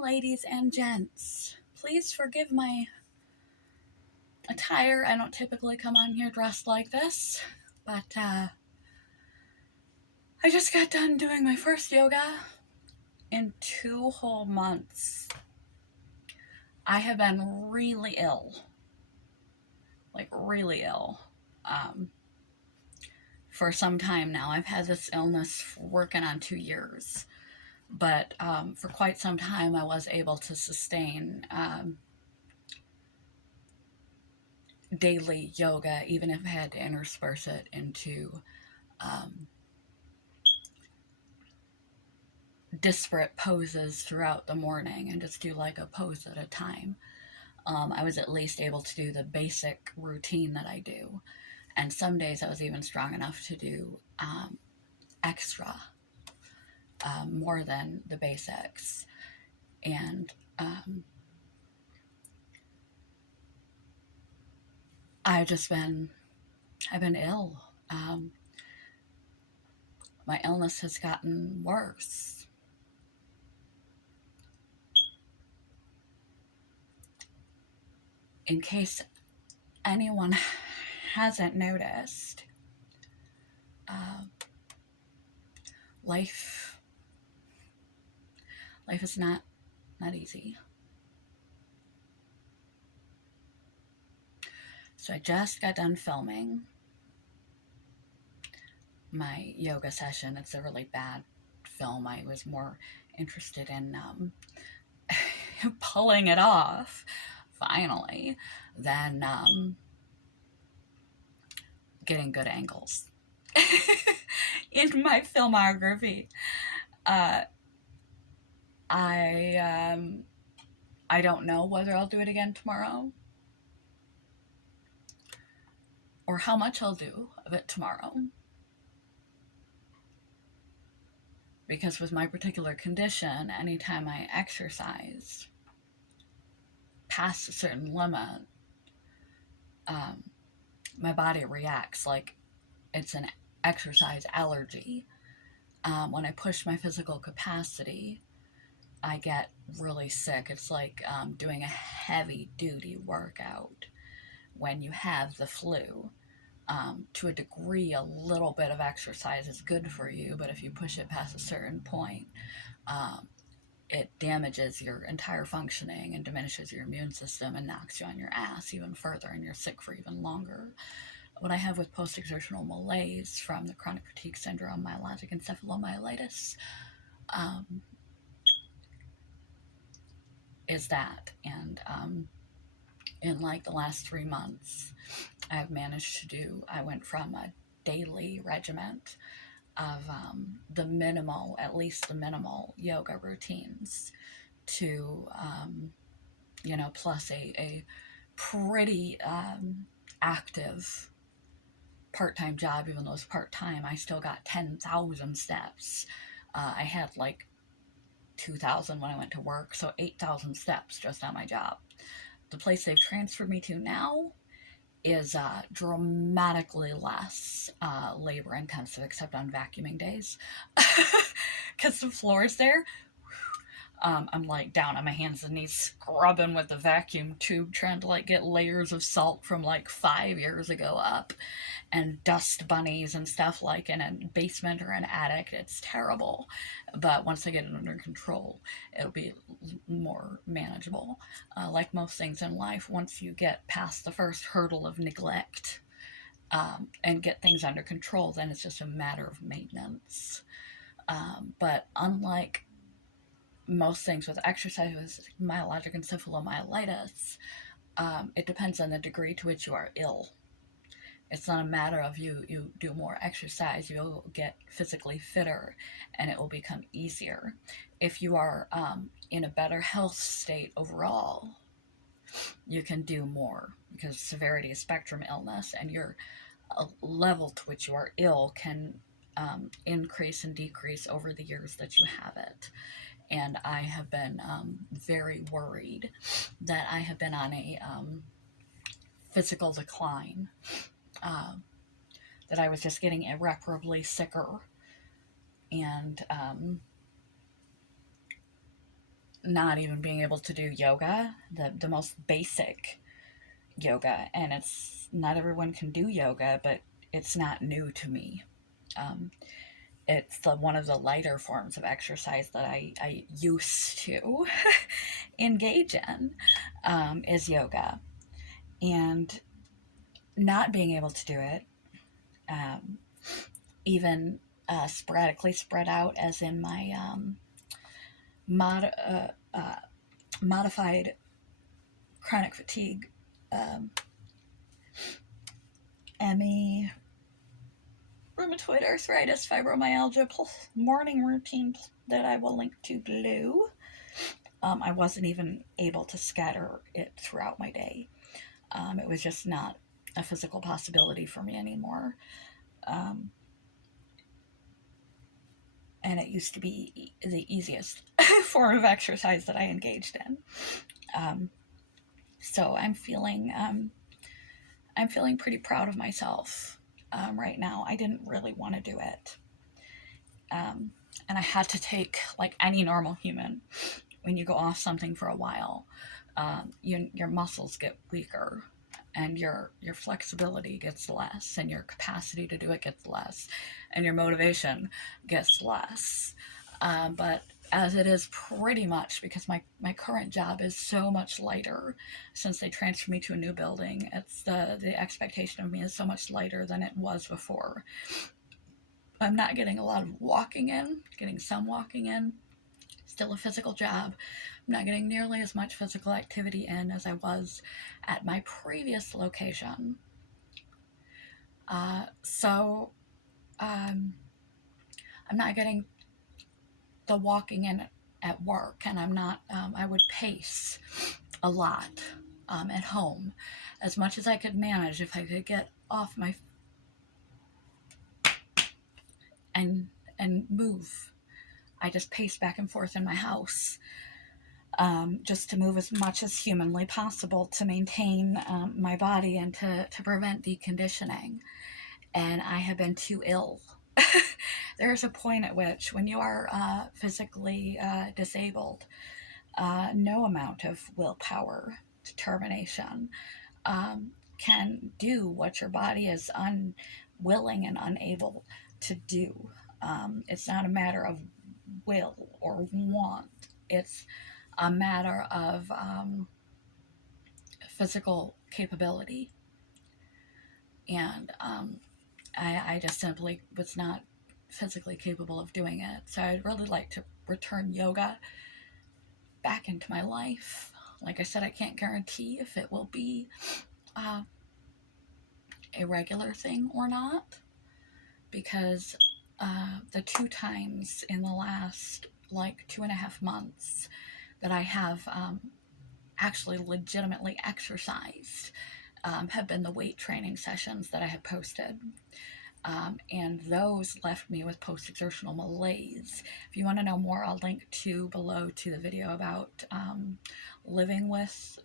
ladies and gents. Please forgive my attire. I don't typically come on here dressed like this, but I just got done doing my first yoga in 2 whole months. I have been really ill, like really ill, for some time now. I've had this illness working on 2 years, but for quite some time I was able to sustain daily yoga, even if I had to intersperse it into disparate poses throughout the morning and just do like a pose at a time. I was at least able to do the basic routine that I do. And some days I was even strong enough to do extra, more than the basics. And I've been ill. My illness has gotten worse. In case anyone hasn't noticed, life is not easy. So I just got done filming my yoga session. It's a really bad film. I was more interested in pulling it off, finally, than getting good angles in my filmography. I don't know whether I'll do it again tomorrow or how much I'll do of it tomorrow. Because with my particular condition, anytime I exercise past a certain limit, my body reacts like it's an exercise allergy. When I push my physical capacity, I get really sick. It's like doing a heavy-duty workout when you have the flu. To a degree, a little bit of exercise is good for you, but if you push it past a certain point, it damages your entire functioning and diminishes your immune system and knocks you on your ass even further, and you're sick for even longer. What I have with post-exertional malaise from the chronic fatigue syndrome, myalgic encephalomyelitis, is that. And in like the last 3 months, I've managed to do, I went from a daily regiment of at least the minimal yoga routines to, plus a pretty active part-time job. Even though it's part-time, I still got 10,000 steps. I had like 2,000 when I went to work, so 8,000 steps just on my job. The place they've transferred me to now is dramatically less labor intensive, except on vacuuming days, because the floors there, I'm like down on my hands and knees scrubbing with the vacuum tube, trying to like get layers of salt from like 5 years ago up, and dust bunnies and stuff like in a basement or an attic. It's terrible, but once I get it under control, it'll be more manageable. Like most things in life, once you get past the first hurdle of neglect and get things under control, then it's just a matter of maintenance. But unlike most things with exercise, with myalgic encephalomyelitis, it depends on the degree to which you are ill. It's not a matter of you do more exercise, you'll get physically fitter and it will become easier. If you are in a better health state overall, you can do more, because severity is spectrum illness, and your level to which you are ill can increase and decrease over the years that you have it. And I have been very worried that I have been on a physical decline, that I was just getting irreparably sicker, and not even being able to do yoga, the most basic yoga. And it's not everyone can do yoga, but it's not new to me. Um, it's one of the lighter forms of exercise that I used to engage in, is yoga. And not being able to do it, um, even sporadically spread out, as in my mod, modified chronic fatigue, um, ME, rheumatoid arthritis, fibromyalgia, morning routine that I will link to below. I wasn't even able to scatter it throughout my day. It was just not a physical possibility for me anymore. Um, and it used to be the easiest form of exercise that I engaged in. Um, so I'm feeling pretty proud of myself right now. I didn't really want to do it, and I had to take, like any normal human, when you go off something for a while, your muscles get weaker, and your flexibility gets less, and your capacity to do it gets less, and your motivation gets less. But as it is, pretty much, because my current job is so much lighter since they transferred me to a new building. It's the expectation of me is so much lighter than it was before. I'm not getting a lot of walking in, getting some walking in, still a physical job. I'm not getting nearly as much physical activity in as I was at my previous location. So I'm not getting the walking in at work, and I'm not, I would pace a lot at home as much as I could manage. If I could get off my and move, I just pace back and forth in my house, just to move as much as humanly possible to maintain my body and to prevent deconditioning. And I have been too ill. There's a point at which, when you are physically disabled, no amount of willpower, determination, can do what your body is unwilling and unable to do. It's not a matter of will or want, it's a matter of physical capability. And I just simply was not physically capable of doing it. So I'd really like to return yoga back into my life. Like I said, I can't guarantee if it will be uh, a regular thing or not, because the 2 times in the last, like, 2.5 months that I have actually legitimately exercised have been the weight training sessions that I have posted. And those left me with post-exertional malaise. If you want to know more, I'll link below to the video about living with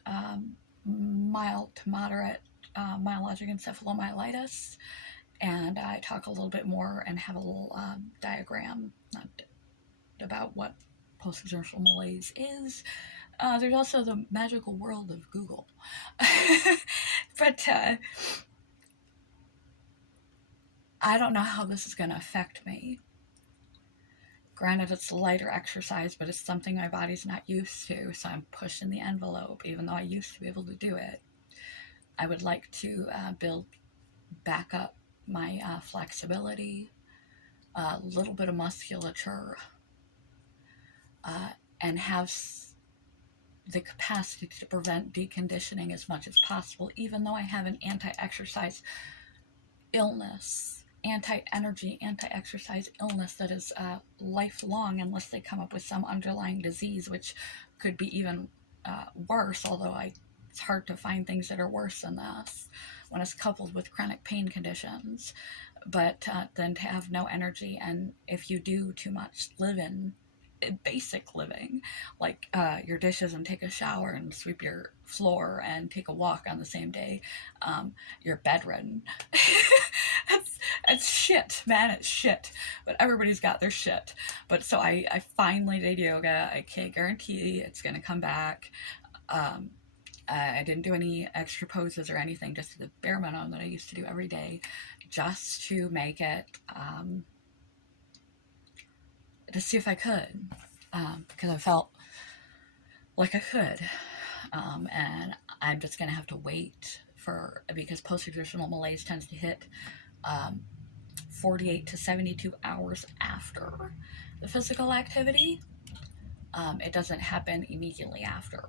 mild to moderate myalgic encephalomyelitis. And I talk a little bit more and have a little diagram about what post-exertional malaise is. There's also the magical world of Google. But I don't know how this is going to affect me. Granted, it's lighter exercise, but it's something my body's not used to, so I'm pushing the envelope, even though I used to be able to do it. I would like to build back up my flexibility, a little bit of musculature, and have the capacity to prevent deconditioning as much as possible, even though I have an anti-exercise illness, anti-energy, anti-exercise illness that is lifelong, unless they come up with some underlying disease, which could be even worse, although it's hard to find things that are worse than this when it's coupled with chronic pain conditions. But then to have no energy, and if you do too much basic living, like your dishes and take a shower and sweep your floor and take a walk on the same day, you're bedridden. It's shit, man, it's shit. But everybody's got their shit. But so I finally did yoga. I can't guarantee it's gonna come back. Um, I didn't do any extra poses or anything, just the bare minimum that I used to do every day, just to make it, to see if I could, because I felt like I could. And I'm just gonna have to wait because post-exertional malaise tends to hit 48 to 72 hours after the physical activity. It doesn't happen immediately after.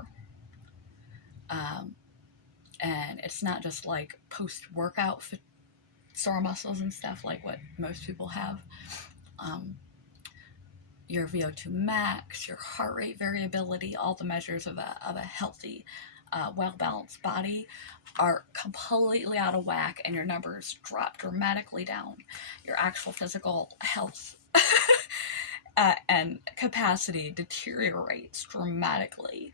And it's not just like post-workout sore muscles and stuff like what most people have. Your VO2 max, your heart rate variability, all the measures of a healthy, well-balanced body are completely out of whack, and your numbers drop dramatically down. Your actual physical health and capacity deteriorates dramatically,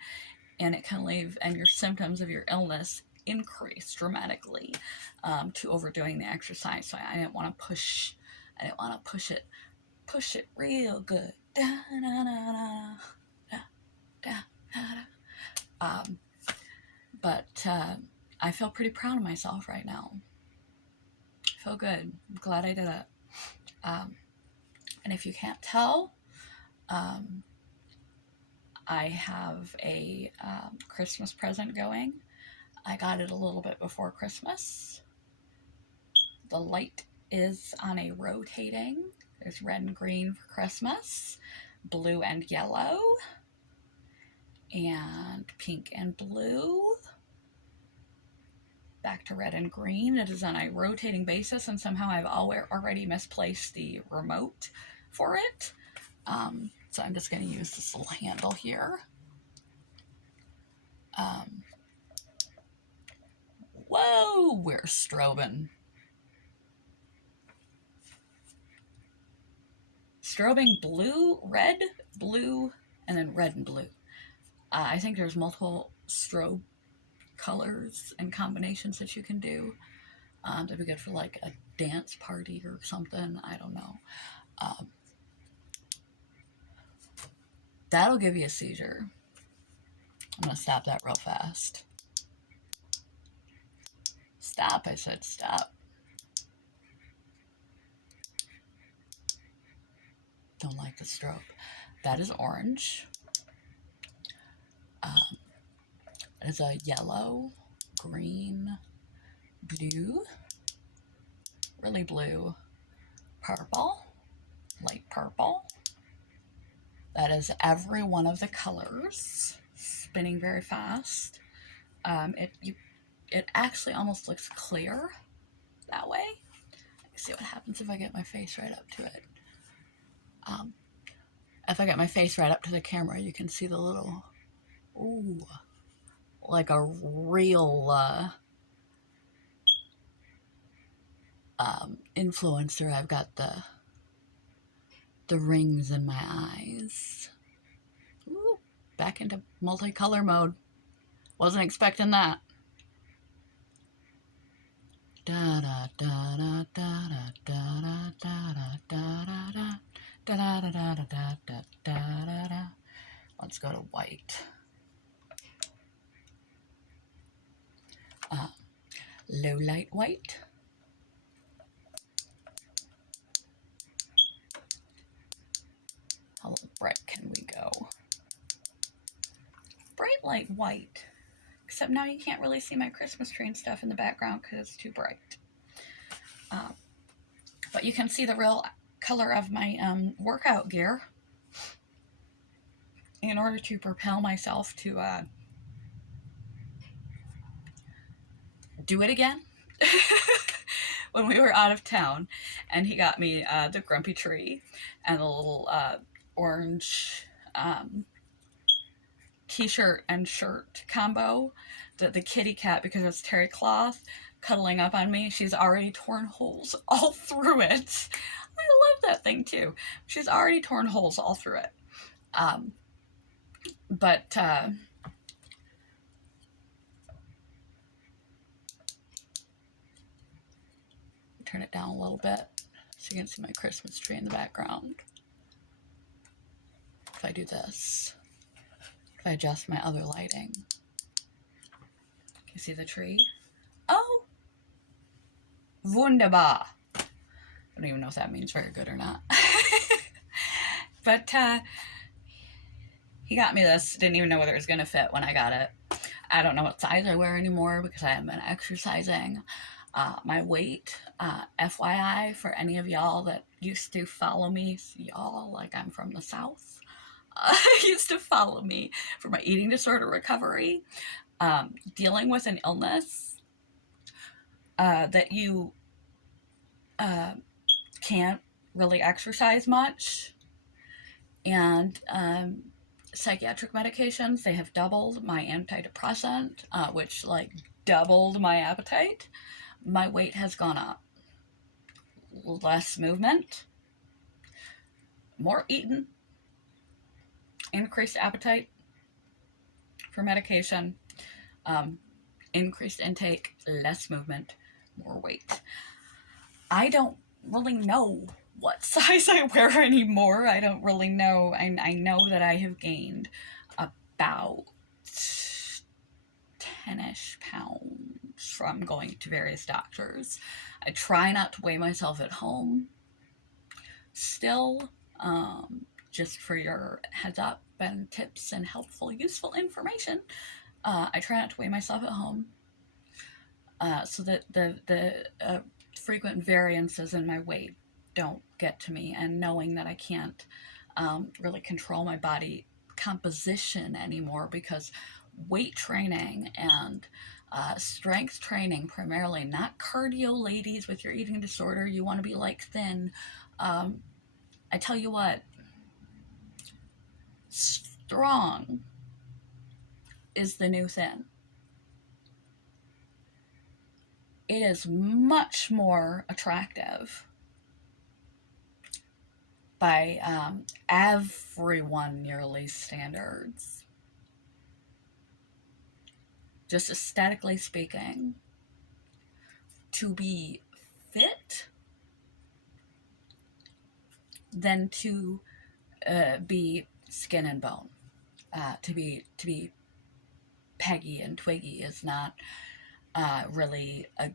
and it can leave, and your symptoms of your illness increase dramatically to overdoing the exercise. So I didn't want to push it real good. But I feel pretty proud of myself right now. I feel good. I'm glad I did it. And if you can't tell, I have a Christmas present going. I got it a little bit before Christmas. The light is on a rotating. There's red and green for Christmas, blue and yellow, and pink and blue. Back to red and green. It is on a rotating basis, and somehow I've already misplaced the remote for it. So I'm just going to use this little handle here. Whoa, we're strobing. Strobing blue, red, blue, and then red and blue. I think there's multiple strobe colors and combinations that you can do. That'd be good for like a dance party or something. I don't know. That'll give you a seizure. I'm going to stop that real fast. Stop, I said stop. Don't like the strobe. That is orange. It is a yellow, green, blue, really blue, purple, light purple. That is every one of the colors, spinning very fast. It actually almost looks clear that way. Let's see what happens if I get my face right up to it. If I get my face right up to the camera, you can see the little, ooh, like a real influencer. I've got the rings in my eyes. Ooh, back into multicolor mode. Wasn't expecting that. Da da da da da da da da da da da da da da da da da da da. Let's go to white. Low light white. How bright can we go? Bright light white. Except now you can't really see my Christmas tree and stuff in the background because it's too bright. But you can see the real color of my workout gear in order to propel myself to do it again. When we were out of town, and he got me the grumpy tree and a little orange t-shirt and shirt combo. The kitty cat, because it's terry cloth, cuddling up on me. She's already torn holes all through it. I love that thing too. She's already torn holes all through it. Turn it down down a little bit so you can see my Christmas tree in the background. If I do this, if I adjust my other lighting, you see the tree? Oh, wunderbar. I don't even know if that means very good or not. But he got me this. Didn't even know whether it was going to fit when I got it. I don't know what size I wear anymore because I haven't been exercising. My weight, FYI, for any of y'all that used to follow me, y'all, like I'm from the South, used to follow me for my eating disorder recovery, dealing with an illness that you can't really exercise much, and psychiatric medications, they have doubled my antidepressant, which like doubled my appetite. My weight has gone up. Less movement, more eaten, increased appetite for medication, increased intake, less movement, more weight. I don't really know what size I wear anymore. I don't really know. I know that I have gained about 10-ish pounds from going to various doctors. I try not to weigh myself at home still, just for your heads up and tips and helpful, useful information. I try not to weigh myself at home, so that the frequent variances in my weight don't get to me, and knowing that I can't really control my body composition anymore, because weight training and strength training primarily, not cardio, ladies with your eating disorder, you want to be like thin. I tell you what, strong is the new thin. It is much more attractive by everyone nearly standards, just aesthetically speaking, to be fit than to be skin and bone. To be peggy and twiggy is not really a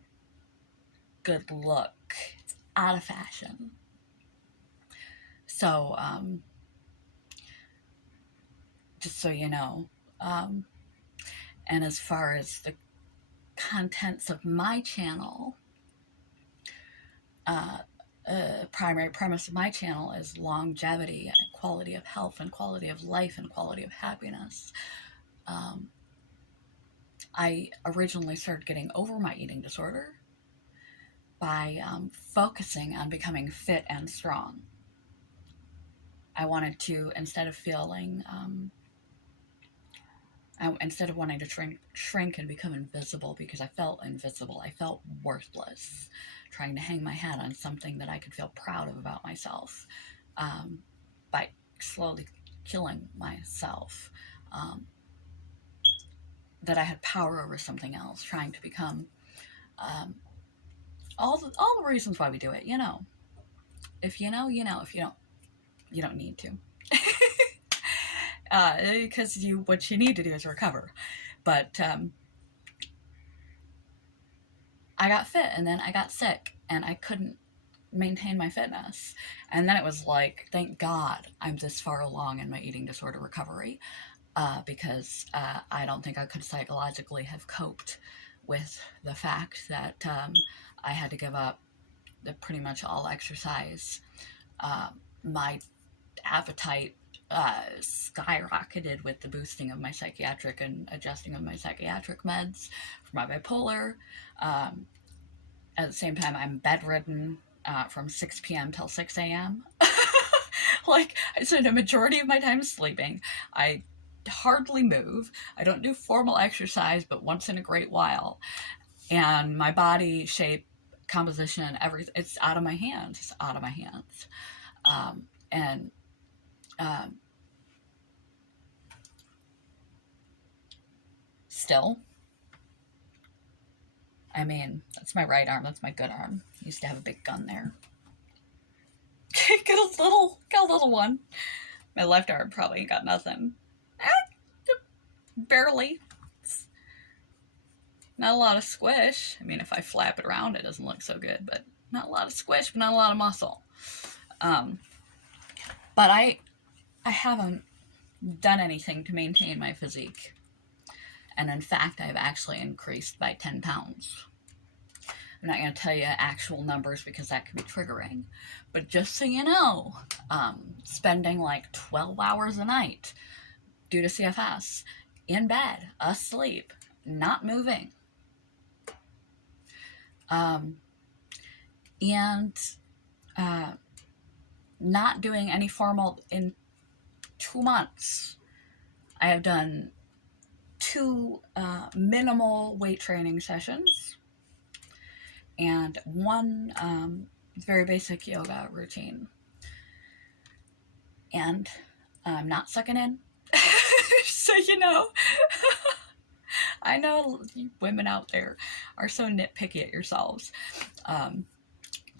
good look. It's out of fashion. So, just so you know, and as far as the contents of my channel, primary premise of my channel is longevity and quality of health and quality of life and quality of happiness. I originally started getting over my eating disorder by focusing on becoming fit and strong. I wanted to, instead of wanting to shrink and become invisible, because I felt invisible, I felt worthless, trying to hang my hat on something that I could feel proud of about myself, by slowly killing myself, that I had power over something else, trying to become all the reasons why we do it, you know. If you know, you know. If you don't, you don't need to. Because what you need to do is recover. But I got fit, and then I got sick, and I couldn't maintain my fitness. And then it was like, thank God I'm this far along in my eating disorder recovery, because I don't think I could psychologically have coped with the fact that I had to give up pretty much all exercise. My appetite skyrocketed with the boosting of my psychiatric and adjusting of my psychiatric meds for my bipolar. At the same time, I'm bedridden from 6 p.m. till 6 a.m. Like, I spend a majority of my time sleeping. I hardly move. I don't do formal exercise but once in a great while. And my body shape, composition, everything, it's out of my hands. It's out of my hands. Still, I mean, that's my right arm. That's my good arm. Used to have a big gun there. Got a little one. My left arm probably ain't got nothing. Barely. Not a lot of squish. I mean, if I flap it around, it doesn't look so good, but not a lot of squish, but not a lot of muscle. But I haven't done anything to maintain my physique. And in fact, I've actually increased by 10 pounds. I'm not going to tell you actual numbers because that could be triggering. But just so you know, spending like 12 hours a night due to CFS, in bed, asleep, not moving, and not doing any formal in 2 months. I have done 2 minimal weight training sessions and 1 very basic yoga routine. And I'm not sucking in. So you know. I know you women out there are so nitpicky at yourselves.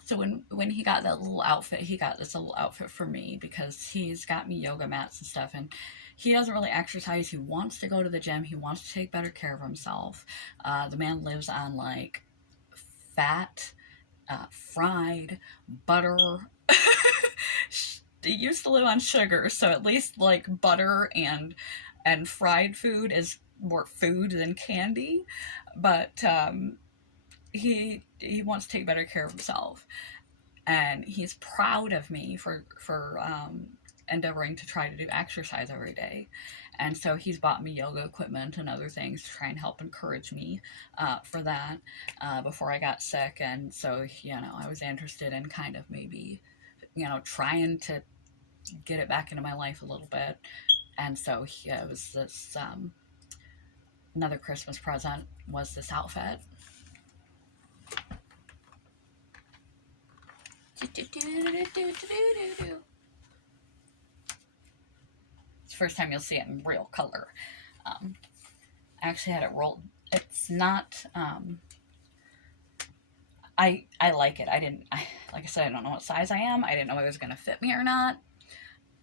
So when he got that little outfit, he got this little outfit for me because he's got me yoga mats and stuff, and he doesn't really exercise. He wants to go to the gym. He wants to take better care of himself. The man lives on like fat, fried butter. He used to live on sugar, so at least like butter and fried food is more food than candy. But he wants to take better care of himself, and he's proud of me for endeavoring to try to do exercise every day. And so he's bought me yoga equipment and other things to try and help encourage me for that before I got sick. And so, you know, I was interested in kind of maybe, you know, trying to get it back into my life a little bit. And so yeah, it was this, another Christmas present was this outfit. It's the first time you'll see it in real color. I actually had it rolled. It's not, I like it. Like I said, I don't know what size I am. I didn't know it was going to fit me or not.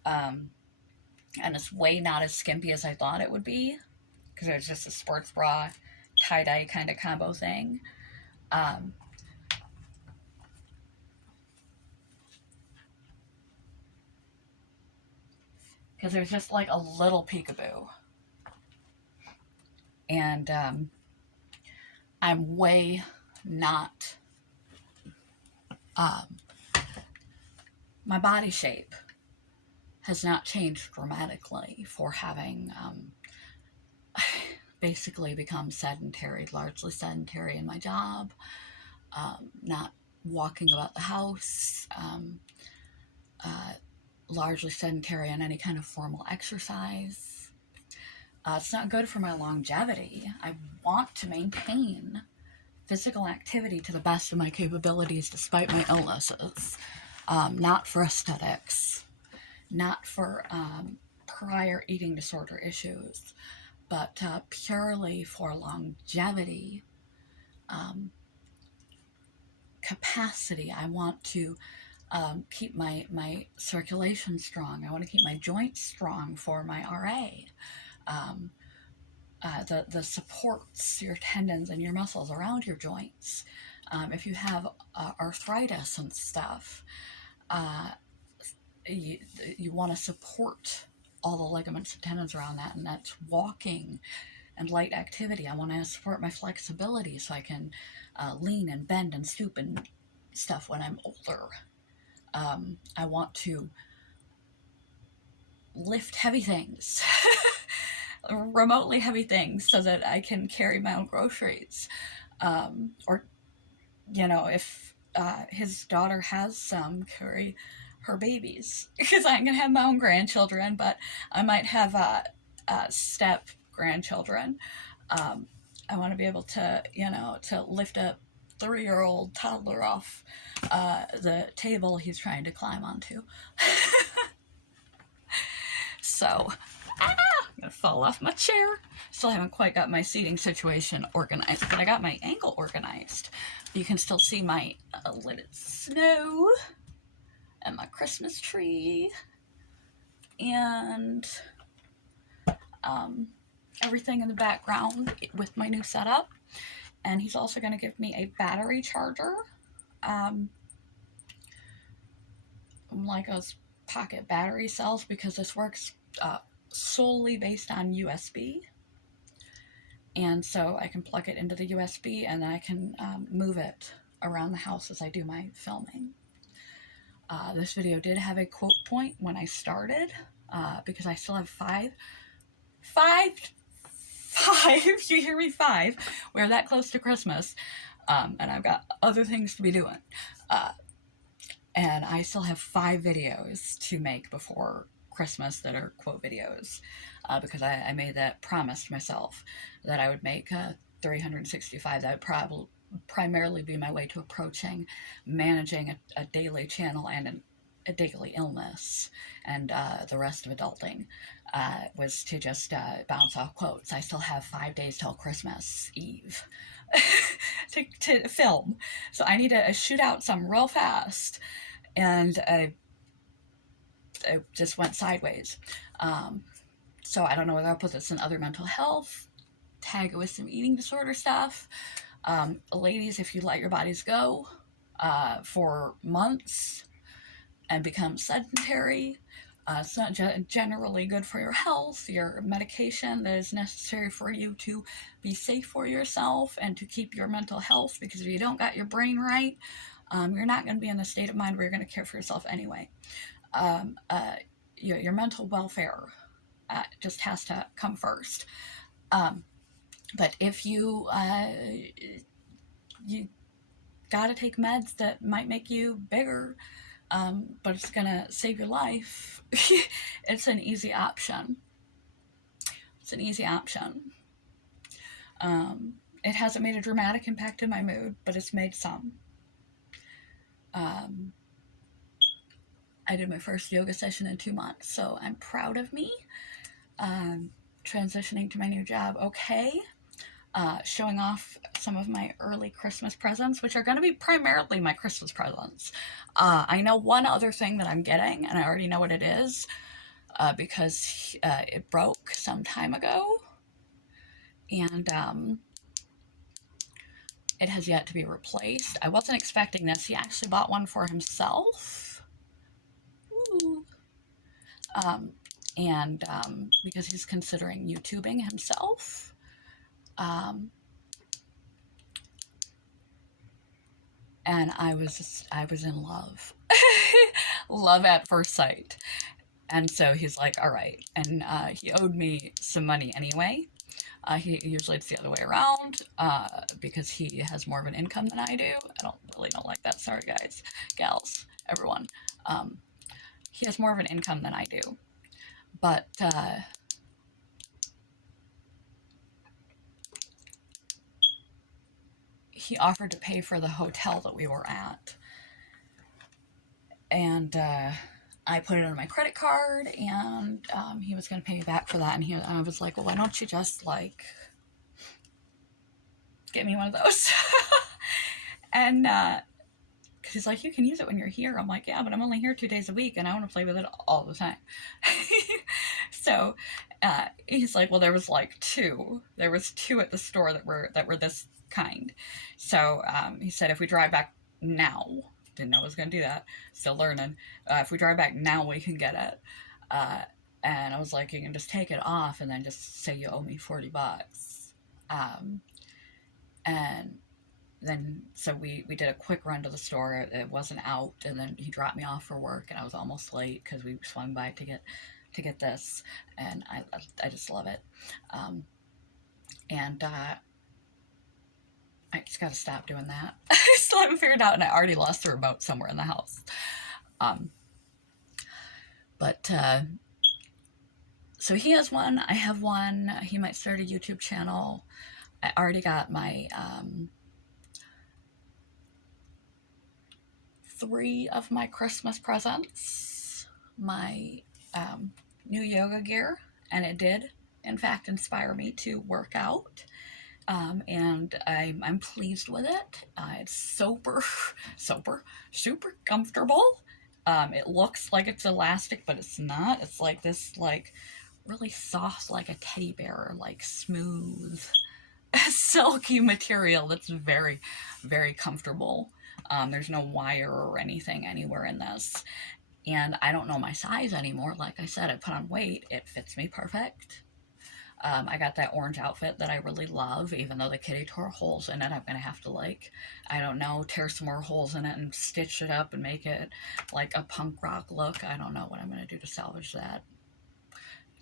And it's way not as skimpy as I thought it would be, because it was just a sports bra, tie-dye kind of combo thing. Because there's just like a little peekaboo. And I'm way not, my body shape has not changed dramatically for having basically become sedentary, largely sedentary in my job, not walking about the house, largely sedentary on any kind of formal exercise. It's not good for my longevity. I want to maintain physical activity to the best of my capabilities despite my illnesses, not for aesthetics, not for prior eating disorder issues, but purely for longevity, capacity. I want to keep my circulation strong. I want to keep my joints strong for my RA. The supports your tendons and your muscles around your joints. If you have arthritis and stuff, you want to support all the ligaments and tendons around that, and that's walking and light activity. I want to support my flexibility so I can lean and bend and stoop and stuff when I'm older. I want to lift heavy things, remotely heavy things, so that I can carry my own groceries. Or, you know, if his daughter has some, carry her babies, because I'm going to have my own grandchildren, but I might have step grandchildren. I want to be able to, you know, to lift a 3-year-old toddler off the table he's trying to climb onto. So, gonna fall off my chair. Still haven't quite got my seating situation organized, but I got my angle organized. You can still see my little snow and my Christmas tree and everything in the background with my new setup. And he's also going to give me a battery charger, like those pocket battery cells, because this works solely based on USB. And so I can plug it into the USB and then I can move it around the house as I do my filming. This video did have a quote point when I started, because I still have five, you hear me, 5. We're that close to Christmas, and I've got other things to be doing. And I still have 5 videos to make before Christmas that are quote videos, because I made that promise to myself that I would make 365. That would probably primarily be my way to approaching managing a daily channel and a daily illness, and the rest of adulting was to just bounce off quotes. I still have 5 days till Christmas Eve to film, so I need to shoot out some real fast, and I just went sideways. So I don't know whether I'll put this in other mental health, tag it with some eating disorder stuff. Ladies, if you let your bodies go for months and become sedentary, it's not generally good for your health. Your medication that is necessary for you to be safe for yourself and to keep your mental health, because if you don't got your brain right, you're not going to be in the state of mind where you're going to care for yourself anyway. Your mental welfare just has to come first. But if you got to take meds that might make you bigger, but it's going to save your life, it's an easy option. It's an easy option. It hasn't made a dramatic impact in my mood, but it's made some. I did my first yoga session in 2 months, so I'm proud of me. Transitioning to my new job, okay. Showing off some of my early Christmas presents, which are going to be primarily my Christmas presents. I know one other thing that I'm getting, and I already know what it is, because it broke some time ago, and it has yet to be replaced. I wasn't expecting this. He actually bought one for himself. Ooh. And because he's considering YouTubing himself. And I was in love. Love at first sight. And so he's like, all right. And he owed me some money anyway. Usually it's the other way around, because he has more of an income than I do. I don't like that. Sorry, guys, gals, everyone. He has more of an income than I do. But he offered to pay for the hotel that we were at. And I put it on my credit card, and he was going to pay me back for that. And I was like, well, why don't you just, like, get me one of those? And because he's like, you can use it when you're here. I'm like, yeah, but I'm only here 2 days a week, and I want to play with it all the time. So he's like, well, there was like 2. There was 2 at the store that were this kind. So he said, if we drive back now, didn't know I was going to do that, still learning, if we drive back now, we can get it. And I was like, you can just take it off and then just say you owe me $40. And then, so we did a quick run to the store. It wasn't out, and then he dropped me off for work, and I was almost late because we swung by to get this, and I just love it. And I just got to stop doing that. I still haven't figured out, and I already lost the remote somewhere in the house. But so he has one, I have one. He might start a YouTube channel. I already got my 3 of my Christmas presents. My new yoga gear, and it did in fact, inspire me to work out. And I'm pleased with it. It's super comfortable. It looks like it's elastic, but it's not. It's like this, like, really soft, like a teddy bear, like smooth, silky material that's very, very comfortable. There's no wire or anything anywhere in this. And I don't know my size anymore. Like I said, I put on weight. It fits me perfect. I got that orange outfit that I really love, even though the kitty tore holes in it. I'm going to have to, like, I don't know, tear some more holes in it and stitch it up and make it like a punk rock look. I don't know what I'm going to do to salvage that.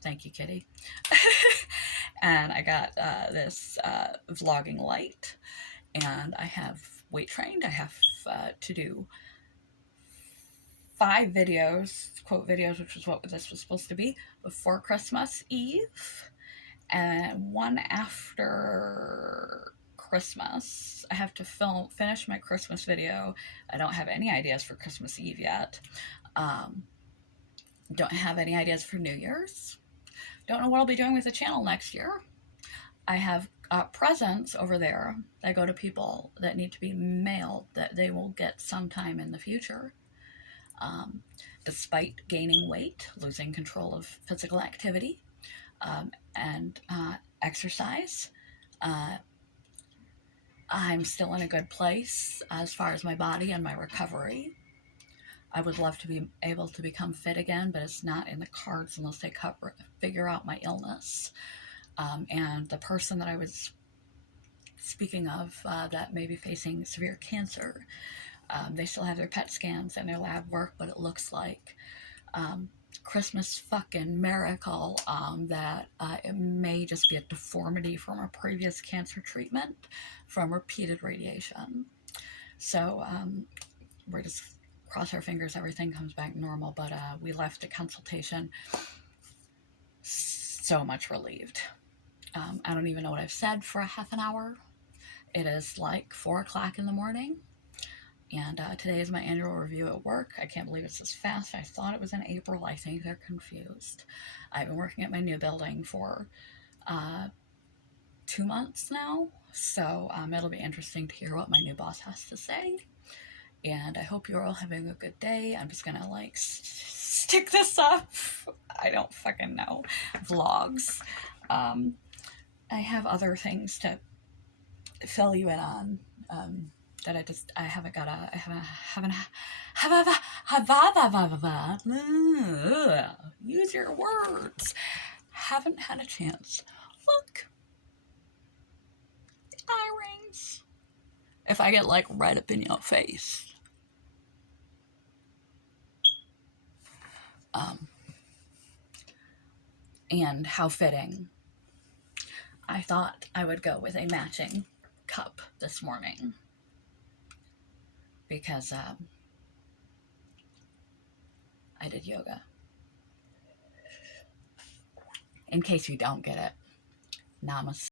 Thank you, kitty. And I got this vlogging light, and I have weight trained. I have to do 5 videos, quote videos, which is what this was supposed to be, before Christmas Eve, and 1 after Christmas. I have to finish my Christmas video. I don't have any ideas for Christmas Eve yet. Don't have any ideas for New Year's. Don't know what I'll be doing with the channel next year. I have presents over there that go to people that need to be mailed that they will get sometime in the future. Despite gaining weight, losing control of physical activity, and exercise, I'm still in a good place as far as my body and my recovery. I would love to be able to become fit again, but it's not in the cards unless they figure out my illness. And the person that I was speaking of that may be facing severe cancer, they still have their PET scans and their lab work, but it looks like Christmas fucking miracle that it may just be a deformity from a previous cancer treatment from repeated radiation. So we're just cross our fingers everything comes back normal, but we left the consultation so much relieved. I don't even know what I've said for a half an hour. It is like 4 o'clock in the morning, and today is my annual review at work. I can't believe it's this fast. I thought it was in April. I think they're confused. I've been working at my new building for 2 months now, so it'll be interesting to hear what my new boss has to say. And I hope you're all having a good day. I'm just gonna, like, stick this up. I don't fucking know. Vlogs. I have other things to fill you in on that I haven't got a, use your words. Haven't had a chance. Look. Eye rings. If I get, like, red up in your face. And how fitting. I thought I would go with a matching cup this morning because I did yoga. In case you don't get it, namaste.